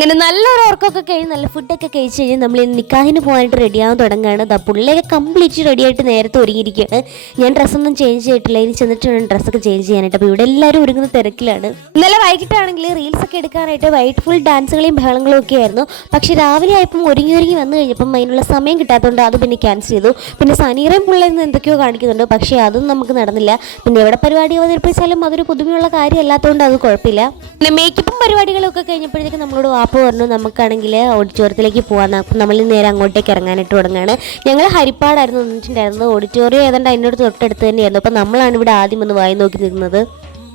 അങ്ങനെ നല്ലൊരു ഉറക്കമൊക്കെ കഴിഞ്ഞ് നല്ല ഫുഡൊക്കെ കഴിച്ച് കഴിഞ്ഞ് നമ്മൾ നിക്കാഹിന് പോകാനായിട്ട് റെഡിയാകാൻ തുടങ്ങുകയാണ്. പുള്ളിയൊക്കെ കംപ്ലീറ്റ് റെഡിയായിട്ട് നേരത്തെ ഒരുങ്ങിയിരിക്കുകയാണ്. ഞാൻ ഡ്രസ്സൊന്നും ചേഞ്ച് ചെയ്തിട്ടില്ല, ഇനി ചെന്നിട്ട് വേണം ഡ്രസ്സൊക്കെ ചേഞ്ച് ചെയ്യാനായിട്ട്. അപ്പോൾ ഇവിടെ എല്ലാവരും ഒരുങ്ങുന്ന തിരക്കിലാണ്. ഇന്നലെ വൈകിട്ടാണെങ്കിൽ റീൽസൊക്കെ എടുക്കാനായിട്ട് വൈറ്റ് ഫുൾ ഡാൻസുകളെയും ബഹളങ്ങളും ഒക്കെ ആയിരുന്നു. പക്ഷേ രാവിലെ ആയപ്പം ഒരുങ്ങി വന്നു കഴിഞ്ഞപ്പം അതിനുള്ള സമയം കിട്ടാത്തതുകൊണ്ട് അത് പിന്നെ ക്യാൻസൽ ചെയ്തു. പിന്നെ സനീറയും പിള്ളേരിൽ നിന്ന് എന്തൊക്കെയോ കാണിക്കുന്നുണ്ട്, പക്ഷേ അതും നമുക്ക് നടന്നില്ല. പിന്നെ എവിടെ പരിപാടി അവതരിപ്പിച്ചാലും അതൊരു പുതുമയുള്ള കാര്യമല്ലാത്തതുകൊണ്ട് അത് കുഴപ്പമില്ല. പിന്നെ മേക്കപ്പും പരിപാടികളൊക്കെ കഴിഞ്ഞപ്പോഴത്തേക്ക് നമ്മളോട് അപ്പോൾ പറഞ്ഞു നമുക്കാണെങ്കിൽ ഓഡിറ്റോറിയത്തിലേക്ക് പോകാമെന്ന്. അപ്പം നമ്മൾ നേരെ അങ്ങോട്ടേക്ക് ഇറങ്ങാനായിട്ട് തുടങ്ങുകയാണ്. ഞങ്ങൾ ഹരിപ്പാടായിരുന്നു നിന്നിട്ടുണ്ടായിരുന്നത്. ഓഡിറ്റോറിയം ഏതാണ്ട് അതിൻ്റെ അടുത്ത് തൊട്ടടുത്ത് തന്നെയായിരുന്നു. അപ്പം നമ്മളാണ് ഇവിടെ ആദ്യം ഒന്ന് വായി നോക്കി നിൽക്കുന്നത്.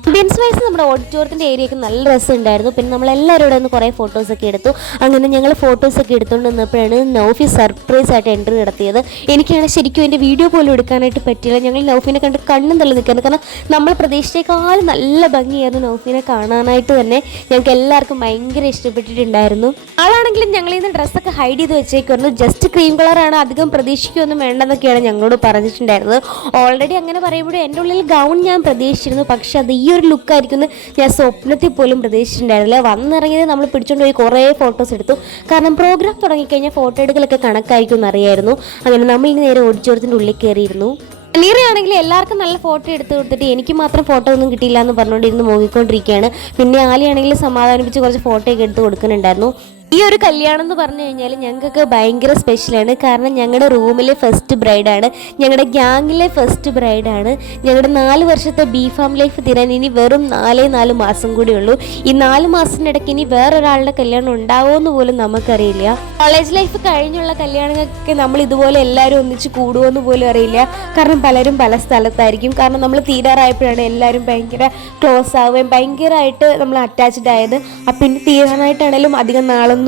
ആംബിയൻസ് വൈസ് നമ്മുടെ ഓഡിറ്റോറിയത്തിൻ്റെ ഏരിയയൊക്കെ നല്ല രസമുണ്ടായിരുന്നു. പിന്നെ നമ്മളെല്ലാവരും ഇവിടെ നിന്ന് കുറേ ഫോട്ടോസൊക്കെ എടുത്തു. അങ്ങനെ ഞങ്ങൾ ഫോട്ടോസൊക്കെ എടുത്തുകൊണ്ട് നിന്നപ്പോഴാണ് നൗഫി സർപ്രൈസ് ആയിട്ട് എൻട്രി നടത്തിയത്. എനിക്കാണ് ശരിക്കും എൻ്റെ വീഡിയോ പോലും എടുക്കാനായിട്ട് പറ്റില്ല. ഞങ്ങൾ നൗഫിനെ കണ്ട് കണ്ണും തള്ളി നിൽക്കുന്നത്. കാരണം നമ്മൾ പ്രതീക്ഷിച്ചേക്കാൾ നല്ല ഭംഗിയായിരുന്നു നൗഫിനെ കാണാനായിട്ട് തന്നെ. ഞങ്ങൾക്ക് എല്ലാവർക്കും ഭയങ്കര ഇഷ്ടപ്പെട്ടിട്ടുണ്ടായിരുന്നു. ആളാണെങ്കിലും ഞങ്ങളിൽ നിന്ന് ഡ്രസ്സൊക്കെ ഹൈഡ് ചെയ്ത് വെച്ചേക്കുമായിരുന്നു. ജസ്റ്റ് ക്രീം കളറാണ്, അധികം പ്രതീക്ഷിക്കുകയൊന്നും വേണ്ടെന്നൊക്കെയാണ് ഞങ്ങളോട് പറഞ്ഞിട്ടുണ്ടായിരുന്നത്. ഓൾറെഡി അങ്ങനെ പറയുമ്പോഴും എൻ്റെ ഉള്ളിൽ ഗൗൺ ഞാൻ പ്രതീക്ഷിച്ചിരുന്നു, പക്ഷേ അത് ഈ ഒരു ലുക്കായിരിക്കുമെന്ന് ഞാൻ സ്വപ്നത്തിൽ പോലും പ്രതീക്ഷിച്ചിട്ടുണ്ടായിരുന്നില്ല. വന്നിറങ്ങിയത് നമ്മൾ പിടിച്ചുകൊണ്ട് പോയി കുറേ ഫോട്ടോസ് എടുത്തു. കാരണം പ്രോഗ്രാം തുടങ്ങിക്കഴിഞ്ഞാൽ ഫോട്ടോ എടുക്കലൊക്കെ കണക്കായിരിക്കും എന്നറിയായിരുന്നു. അങ്ങനെ നമ്മൾ ഇനി നേരെ ഓഡിറ്റോറിയത്തിൻ്റെ ഉള്ളിൽ കയറിയിരുന്നു. അനീറയാണെങ്കിൽ എല്ലാവർക്കും നല്ല ഫോട്ടോ എടുത്ത് കൊടുത്തിട്ട് എനിക്ക് മാത്രം ഫോട്ടോ ഒന്നും കിട്ടിയില്ല എന്ന് പറഞ്ഞുകൊണ്ടിരുന്ന് മോങ്ങിക്കൊണ്ടിരിക്കുകയാണ്. പിന്നെ ആലിയാണെങ്കിൽ സമാധാനിപ്പിച്ച് കുറച്ച് ഫോട്ടോയൊക്കെ എടുത്ത് കൊടുക്കുന്നുണ്ടായിരുന്നു. ഈ ഒരു കല്യാണം എന്ന് പറഞ്ഞു കഴിഞ്ഞാൽ ഞങ്ങൾക്കൊക്കെ ഭയങ്കര സ്പെഷ്യലാണ്. കാരണം ഞങ്ങളുടെ റൂമിലെ ഫസ്റ്റ് ബ്രൈഡാണ്, ഞങ്ങളുടെ ഗ്യാങ്ങിലെ ഫസ്റ്റ് ബ്രൈഡാണ്. ഞങ്ങളുടെ 4 വർഷത്തെ ബി-ഫാം ലൈഫ് തീരാൻ ഇനി വെറും 4 മാസം കൂടി ഉള്ളൂ. ഈ 4 മാസത്തിനിടയ്ക്ക് ഇനി വേറൊരാളുടെ കല്യാണം ഉണ്ടാവുമെന്ന് പോലും നമുക്കറിയില്ല. കോളേജ് ലൈഫ് കഴിഞ്ഞുള്ള കല്യാണങ്ങൾക്ക് നമ്മൾ ഇതുപോലെ എല്ലാവരും ഒന്നിച്ച് കൂടുമെന്ന് പോലും അറിയില്ല. കാരണം പലരും പല സ്ഥലത്തായിരിക്കും. കാരണം നമ്മൾ തീരാറായപ്പോഴാണ് എല്ലാവരും ഭയങ്കര ക്ലോസ് ആവുകയും ഭയങ്കരമായിട്ട് നമ്മൾ അറ്റാച്ച്ഡ് ആയത്. അപ്പം പിന്നെ തീരാനായിട്ടാണേലും അധികം നാളൊന്നുമില്ല.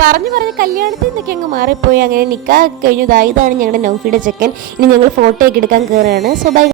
പറഞ്ഞു കല്യാണത്തിൽ നിന്നൊക്കെ അങ്ങ് മാറിപ്പോയി. അങ്ങനെ നിക്കാഹ് കഴിഞ്ഞു. ഇതാണ് ഞങ്ങളുടെ നൗഫിയുടെ ചെക്കൻ. ഇനി ഞങ്ങൾ ഫോട്ടോ ഒക്കെ എടുക്കാൻ കയറുകയാണ്.